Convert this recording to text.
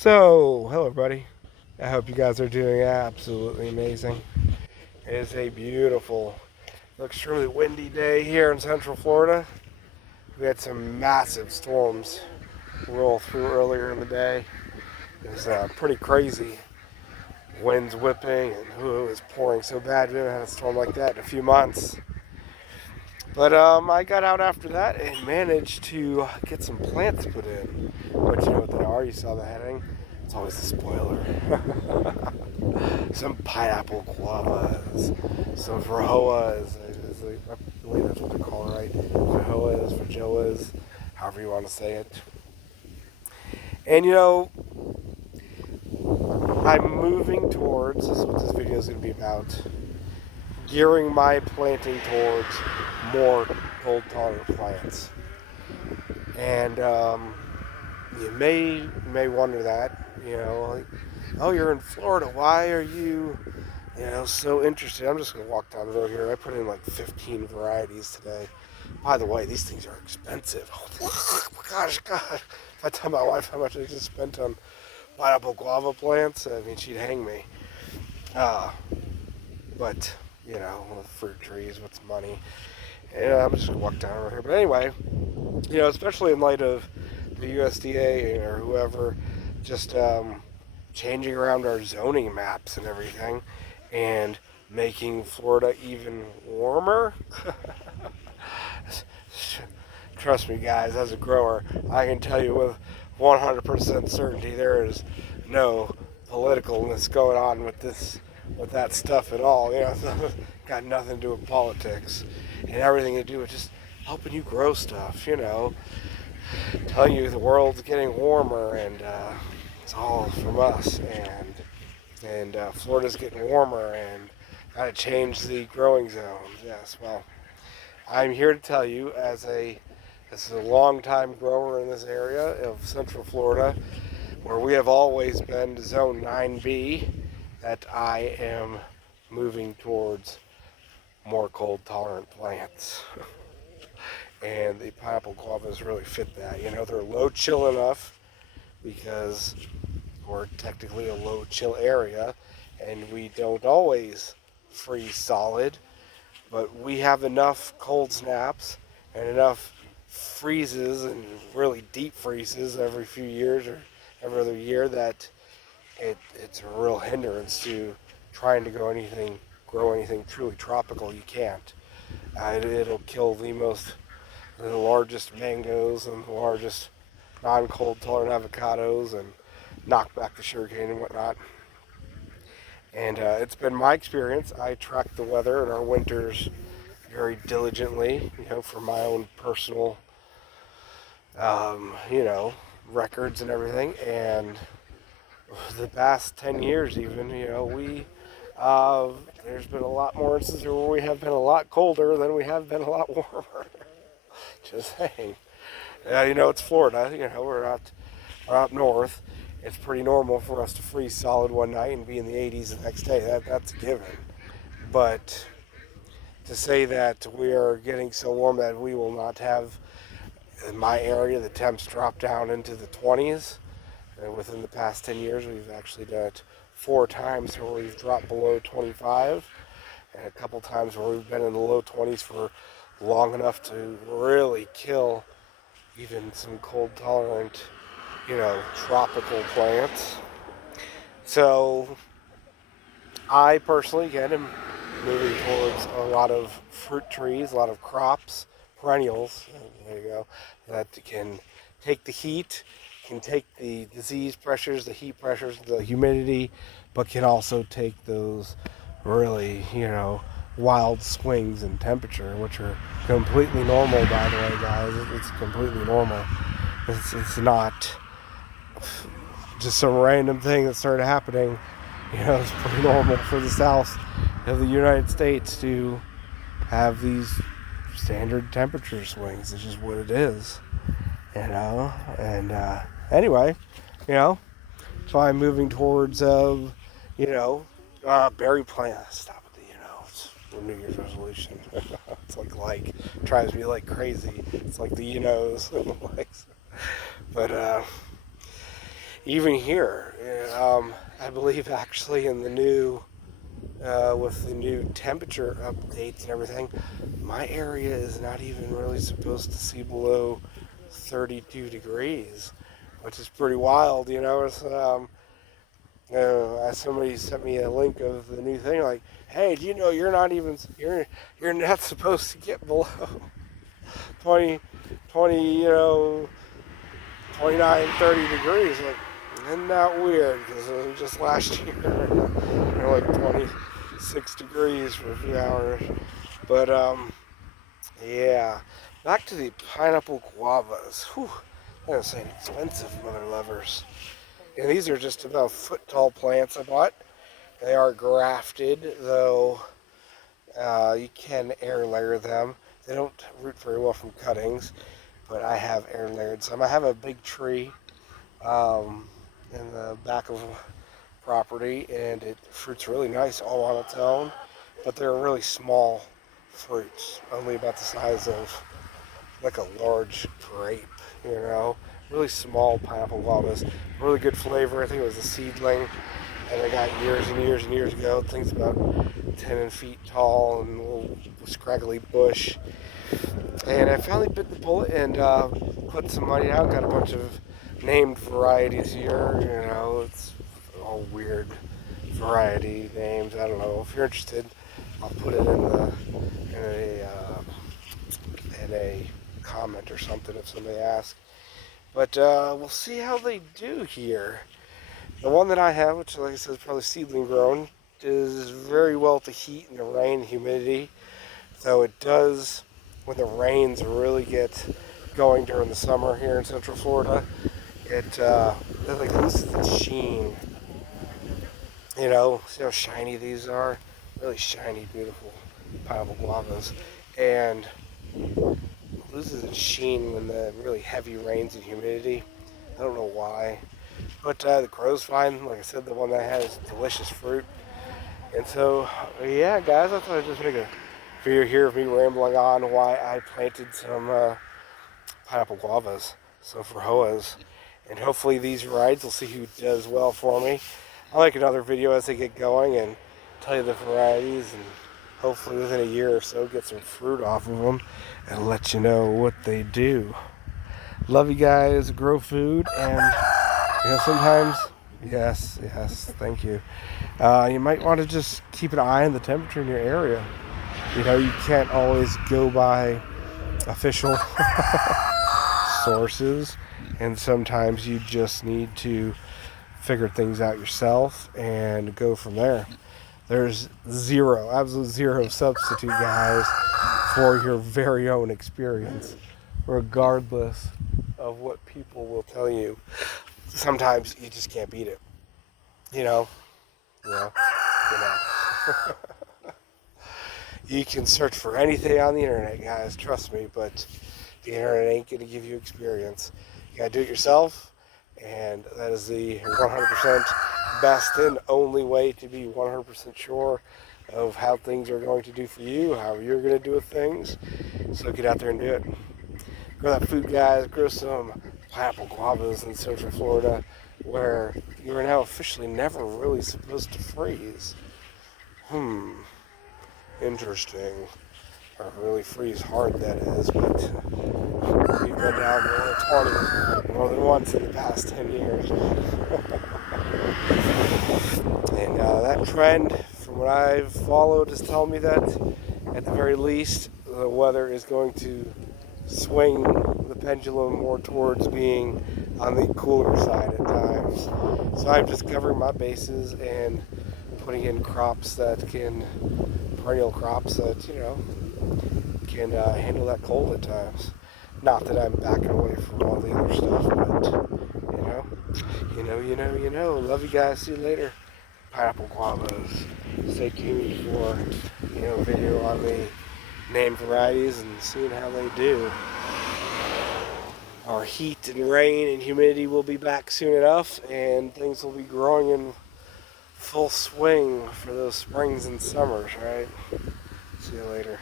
So, hello everybody. I hope you guys are doing absolutely amazing. It is a beautiful, extremely windy day here in Central Florida. We had some massive storms roll through earlier in the day. It was pretty crazy. Winds whipping and it was pouring so bad. We haven't had a storm like that in a few months. But I got out after that and managed to get some plants put in. But you know what they are? You saw the heading. It's always a spoiler. Some pineapple guavas, some verhoas. I believe that's what they call it, right? Verhoas, verjoas, however you want to say it. And you know, I'm moving towards, this is what this video is going to be about, gearing my planting towards more cold tolerant plants. And you may wonder that, like, oh, you're in Florida. Why are you, so interested? I'm just gonna walk down the road here. I put in like 15 varieties today. By the way, these things are expensive. Oh gosh. If I tell my wife how much I just spent on pineapple guava plants, I mean, she'd hang me. But fruit trees, what's money? And I'm just gonna walk down over here. But anyway, especially in light of the USDA or whoever just changing around our zoning maps and everything and making Florida even warmer. Trust me, guys, as a grower, I can tell you with 100% certainty there is no politicalness going on with that stuff at all. Got nothing to do with politics and everything to do with just helping you grow stuff, telling you the world's getting warmer and it's all from us, and Florida's getting warmer and gotta change the growing zones. Yes, well, I'm here to tell you as a long-time grower in this area of Central Florida, where we have always been Zone 9B, that I am moving towards more cold-tolerant plants. And the pineapple guavas really fit that. They're low chill enough because we're technically a low chill area and we don't always freeze solid, but we have enough cold snaps and enough freezes and really deep freezes every few years or every other year that it's a real hindrance to trying to grow anything truly tropical. You can't. It'll kill the largest mangoes and the largest non-cold tolerant avocados and knock back the sugarcane and whatnot. And it's been my experience. I track the weather in our winters very diligently, for my own personal, records and everything. And the past 10 years even, there's been a lot more instances where we have been a lot colder than we have been a lot warmer. Just saying. It's Florida. We're up north. It's pretty normal for us to freeze solid one night and be in the 80s the next day. That's a given. But to say that we are getting so warm that we will not have, in my area, the temps drop down into the 20s. And within the past 10 years, we've actually done it 4 times where we've dropped below 25, and a couple times where we've been in the low 20s for long enough to really kill even some cold tolerant, tropical plants. So I personally, again, am moving towards a lot of fruit trees, a lot of crops, perennials, there you go, that can take the heat, can take the disease pressures, the heat pressures, the humidity, but can also take those really, wild swings in temperature, which are completely normal, by the way, guys. It's completely normal. It's not just some random thing that started happening. It's pretty normal for the south of the United States to have these standard temperature swings. It's just what it is, and anyway, so I'm moving towards, berry plants. Stop it, it's the New Year's resolution. It's like drives me like crazy. It's like the but even here, I believe actually in the new, with the new temperature updates and everything, my area is not even really supposed to see below 32 degrees, which is pretty wild, you know. It's, somebody sent me a link of the new thing, like, hey, do you know you're not supposed to get below 20, 20, 29, 30 degrees. Like, isn't that weird? Because just last year, they're like 26 degrees for a few hours. But, yeah. Back to the pineapple guavas. Whew. I'm going to say expensive, mother lovers. And these are just about foot tall plants I bought. They are grafted, though you can air layer them. They don't root very well from cuttings, but I have air layered some. I have a big tree in the back of property, and it fruits really nice all on its own, but they're really small fruits, only about the size of like a large grape, you know. Really small pineapple guavas, really good flavor. I think it was a seedling, and I got years and years and years ago. Things about 10 feet tall and a little scraggly bush. And I finally bit the bullet and put some money out. Got a bunch of named varieties here. You know, it's all weird variety names. I don't know. If you're interested, I'll put it in a comment or something if somebody asks. But we'll see how they do here. The one that I have, which like I said is probably seedling grown, is very well to heat and the rain and humidity. Though it does, when the rains really get going during the summer here in Central Florida, it like loses its sheen. You know, see how shiny these are? Really shiny, beautiful pineapple guavas. And loses its sheen when the really heavy rains and humidity. I don't know why. But the grow's fine. Like I said, the one that has delicious fruit. And so, yeah, guys, I thought I'd just make a video here of me rambling on why I planted some pineapple guavas, some Frohoas. And hopefully these rides, will see who does well for me. I'll make another video as they get going and tell you the varieties, and hopefully within a year or so get some fruit off of them and let you know what they do. Love you guys, grow food, and you know, sometimes, yes, thank you. You might want to just keep an eye on the temperature in your area. You know, you can't always go by official sources, and sometimes you just need to figure things out yourself and go from there. There's absolute zero substitute, guys, for your very own experience, regardless of what people will tell you. Sometimes you just can't beat it. You know. You can search for anything on the internet, guys, trust me, but the internet ain't going to give you experience. You got to do it yourself, and that is the 100% best and only way to be 100% sure of how things are going to do for you, how you're going to do with things. So get out there and do it. Grow that food, guys. Grow some pineapple guavas in Central Florida, where you are now officially never really supposed to freeze. Interesting. Or really freeze hard, that is, but we've been down below 20 more than once in the past 10 years. And that trend, from what I've followed, is telling me that at the very least the weather is going to swing the pendulum more towards being on the cooler side at times. So I'm just covering my bases and putting in crops that can, perennial crops that, you know, can handle that cold at times. Not that I'm backing away from all the other stuff, but you know. Love you guys. See you later. Pineapple guavas. Stay tuned for a video on the named varieties and seeing how they do. Our heat and rain and humidity will be back soon enough, and things will be growing in full swing for those springs and summers, right? See you later.